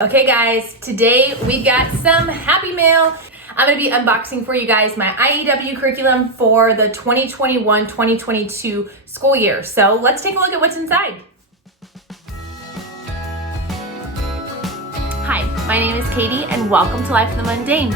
Okay guys, today we've got some happy mail. I'm going to be unboxing for you guys my IEW curriculum for the 2021-2022 school year. So let's take a look at what's inside. Hi, my name is Katie and welcome to Life in the Mundane.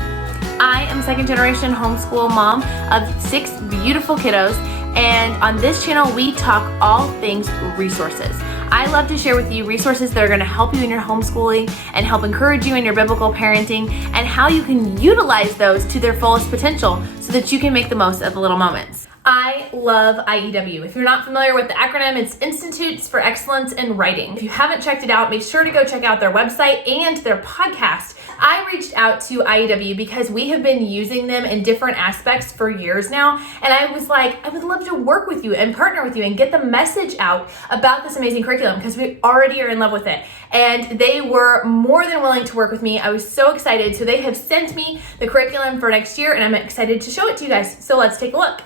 I am a second generation homeschool mom of 6 beautiful kiddos, and on this channel we talk all things resources. I love to share with you resources that are going to help you in your homeschooling and help encourage you in your biblical parenting, and how you can utilize those to their fullest potential so that you can make the most of the little moments. I love IEW. If you're not familiar with the acronym, it's Institutes for Excellence in Writing. If you haven't checked it out, make sure to go check out their website and their podcast. I reached out to IEW because we have been using them in different aspects for years now, and I was like, I would love to work with you and partner with you and get the message out about this amazing curriculum because we already are in love with it. And they were more than willing to work with me. I was so excited. So they have sent me the curriculum for next year, and I'm excited to show it to you guys. So let's take a look.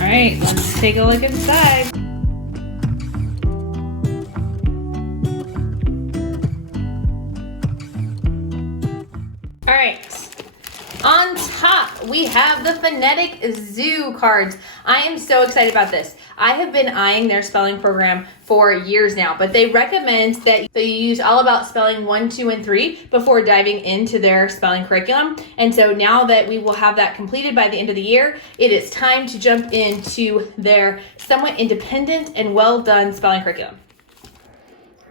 All right, let's take a look inside. All right, on top, we have the Phonetic Zoo cards. I am so excited about this. I have been eyeing their spelling program for years now, but they recommend that you use all about spelling 1, 2, and 3 before diving into their spelling curriculum. And so now that we will have that completed by the end of the year, it is time to jump into their somewhat independent and well done spelling curriculum.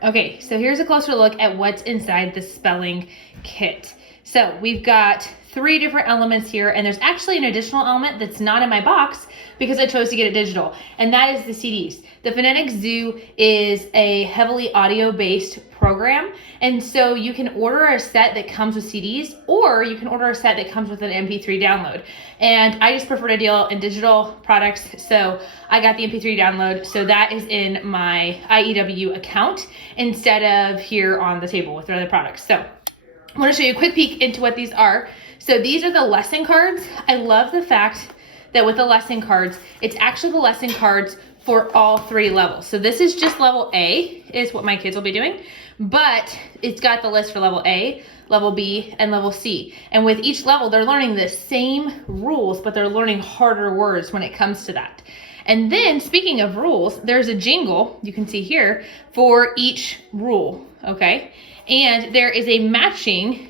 Okay, so here's a closer look at what's inside the spelling kit. So we've got 3 different elements here, and there's actually an additional element that's not in my box because I chose to get it digital, and that is the CDs. The Phonetic Zoo is a heavily audio-based program, and so you can order a set that comes with CDs, or you can order a set that comes with an MP3 download. And I just prefer to deal in digital products, so I got the MP3 download, so that is in my IEW account instead of here on the table with the other products. So I want to show you a quick peek into what these are. So these are the lesson cards. I love the fact that with the lesson cards, it's actually the lesson cards for all 3 levels. So this is just level A is what my kids will be doing, but it's got the list for level A, level B, and level C. And with each level, they're learning the same rules, but they're learning harder words when it comes to that. And then speaking of rules, there's a jingle you can see here for each rule, okay? And there is a matching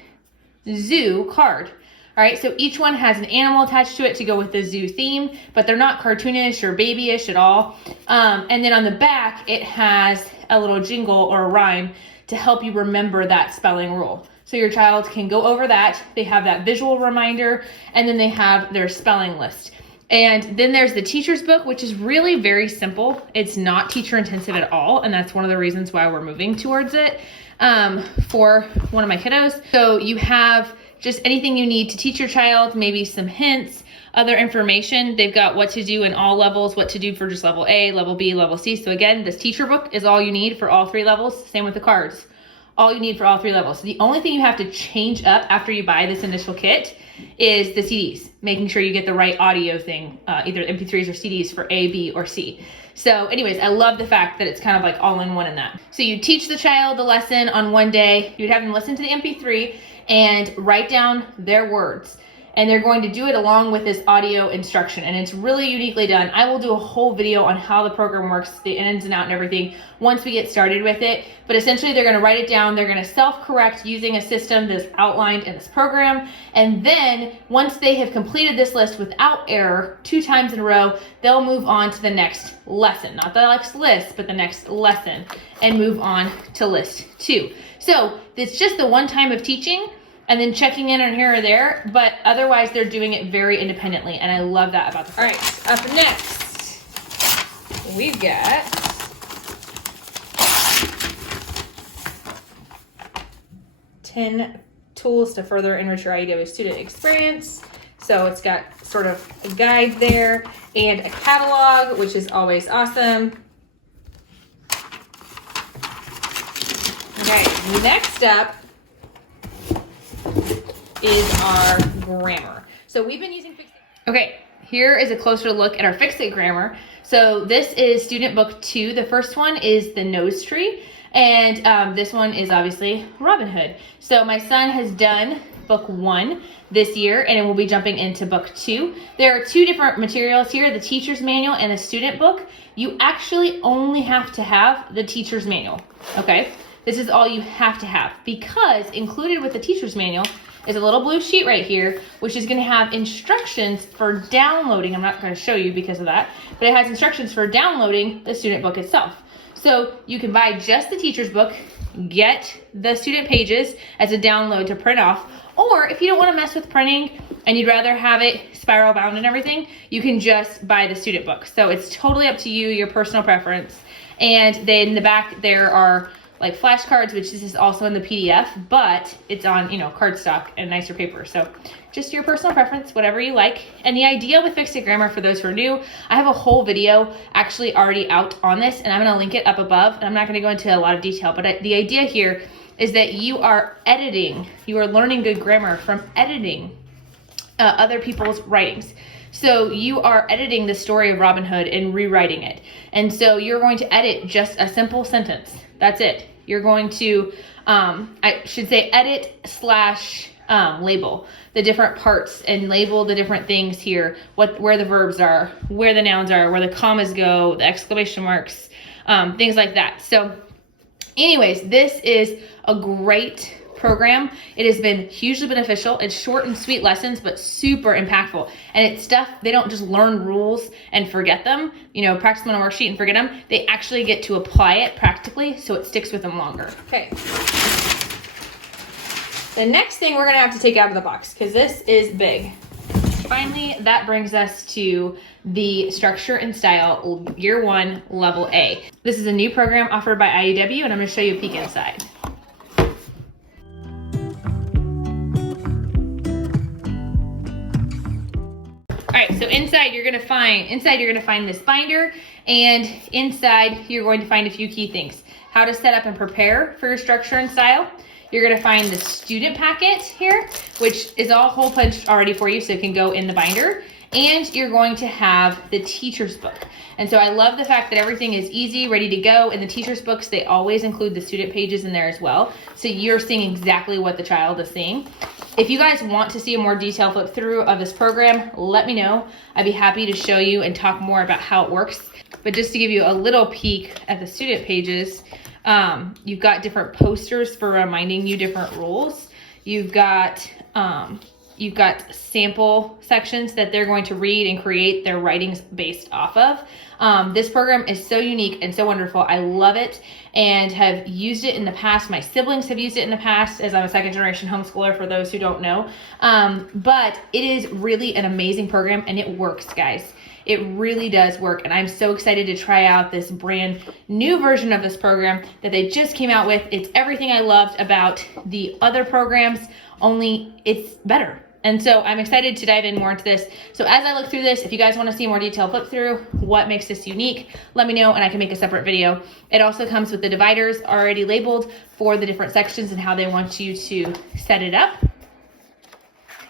zoo card. All right, so each one has an animal attached to it to go with the zoo theme, but they're not cartoonish or babyish at all. And then on the back, it has a little jingle or a rhyme to help you remember that spelling rule. So your child can go over that. They have that visual reminder, and then they have their spelling list. And then there's the teacher's book, which is really very simple. It's not teacher intensive at all, and that's one of the reasons why we're moving towards it for one of my kiddos. So you have just anything you need to teach your child, maybe some hints, other information. They've got what to do in all levels, what to do for just level A, level B, level C. So again, this teacher book is all you need for all 3 levels. Same with the cards. All you need for all 3 levels. So the only thing you have to change up after you buy this initial kit is the CDs, making sure you get the right audio thing, either MP3s or CDs for A, B, or C. So anyways, I love the fact that it's kind of like all in one in that. So you teach the child the lesson on one day, you'd have them listen to the MP3 and write down their words. And they're going to do it along with this audio instruction, and it's really uniquely done. I will do a whole video on how the program works, the ins and outs and everything, once we get started with it. But essentially, they're gonna write it down, they're gonna self-correct using a system that's outlined in this program, and then once they have completed this list without error 2 times in a row, they'll move on to the next lesson. Not the next list, but the next lesson, and move on to list 2. So it's just the one time of teaching, and then checking in on here or there, but otherwise they're doing it very independently, and I love that about them. All right, up next, we've got "10 tools to further enrich your IEW student experience." So it's got sort of a guide there and a catalog, which is always awesome. Okay, next up is our grammar. So we've been using Fix It. Okay, here is a closer look at our Fix It grammar. So this is student book 2. The first one is the nose tree, And this one is obviously Robin Hood. So my son has done book 1 this year, and we'll be jumping into book 2. There are 2 different materials here, the teacher's manual and the student book. You actually only have to have the teacher's manual, okay? This is all you have to have, because included with the teacher's manual is a little blue sheet right here, which is gonna have instructions for downloading. I'm not gonna show you because of that, but it has instructions for downloading the student book itself. So you can buy just the teacher's book, get the student pages as a download to print off, or if you don't want to mess with printing and you'd rather have it spiral bound and everything, you can just buy the student book. So it's totally up to you, your personal preference. And then in the back there are like flashcards, which this is also in the PDF, but it's on, you know, cardstock and nicer paper. So just your personal preference, whatever you like. And the idea with Fixed It Grammar, for those who are new, I have a whole video actually already out on this, and I'm gonna link it up above. And I'm not gonna go into a lot of detail, but the idea here is that you are editing, you are learning good grammar from editing other people's writings. So you are editing the story of Robin Hood and rewriting it. And so you're going to edit just a simple sentence. That's it. You're going to, I should say, edit / label the different parts and label the different things here, where the verbs are, where the nouns are, where the commas go, the exclamation marks, things like that. So anyways, this is a great program. It has been hugely beneficial. It's short and sweet lessons, but super impactful. And it's stuff, they don't just learn rules and forget them, you know, practice them on a worksheet and forget them. They actually get to apply it practically, so it sticks with them longer. Okay. The next thing we're gonna have to take out of the box, because this is big. Finally, that brings us to the Structure and Style Year 1 Level A. This is a new program offered by IEW, and I'm gonna show you a peek inside. All right, so inside you're gonna find this binder, and inside you're going to find a few key things. How to set up and prepare for your structure and style. You're gonna find the student packet here, which is all hole punched already for you, so it can go in the binder. And you're going to have the teacher's book. And so I love the fact that everything is easy, ready to go. In the teacher's books, they always include the student pages in there as well. So you're seeing exactly what the child is seeing. If you guys want to see a more detailed flip through of this program, let me know. I'd be happy to show you and talk more about how it works. But just to give you a little peek at the student pages, you've got different posters for reminding you different rules. You've got sample sections that they're going to read and create their writings based off of. This program is so unique and so wonderful. I love it and have used it in the past. My siblings have used it in the past, as I'm a second generation homeschooler, for those who don't know. But it is really an amazing program, and it works, guys. It really does work, and I'm so excited to try out this brand new version of this program that they just came out with. It's everything I loved about the other programs, only it's better. And so I'm excited to dive in more into this. So as I look through this, if you guys want to see a more detailed flip through, what makes this unique, let me know and I can make a separate video. It also comes with the dividers already labeled for the different sections and how they want you to set it up.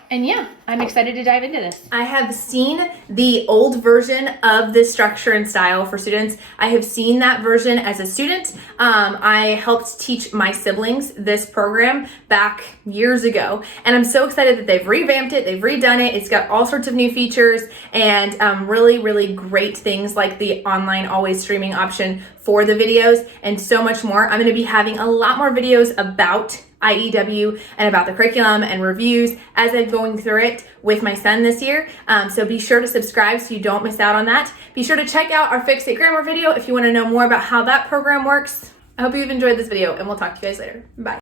And yeah, I'm excited to dive into this. I have seen the old version of this Structure and Style for students. I have seen that version as a student. I helped teach my siblings this program back years ago. And I'm so excited that they've revamped it, they've redone it. It's got all sorts of new features and really, really great things like the online always streaming option for the videos and so much more. I'm gonna be having a lot more videos about IEW and about the curriculum and reviews as I'm going through it with my son this year. So be sure to subscribe so you don't miss out on that. Be sure to check out our Fixed It Grammar video if you want to know more about how that program works. I hope you've enjoyed this video, and we'll talk to you guys later. Bye.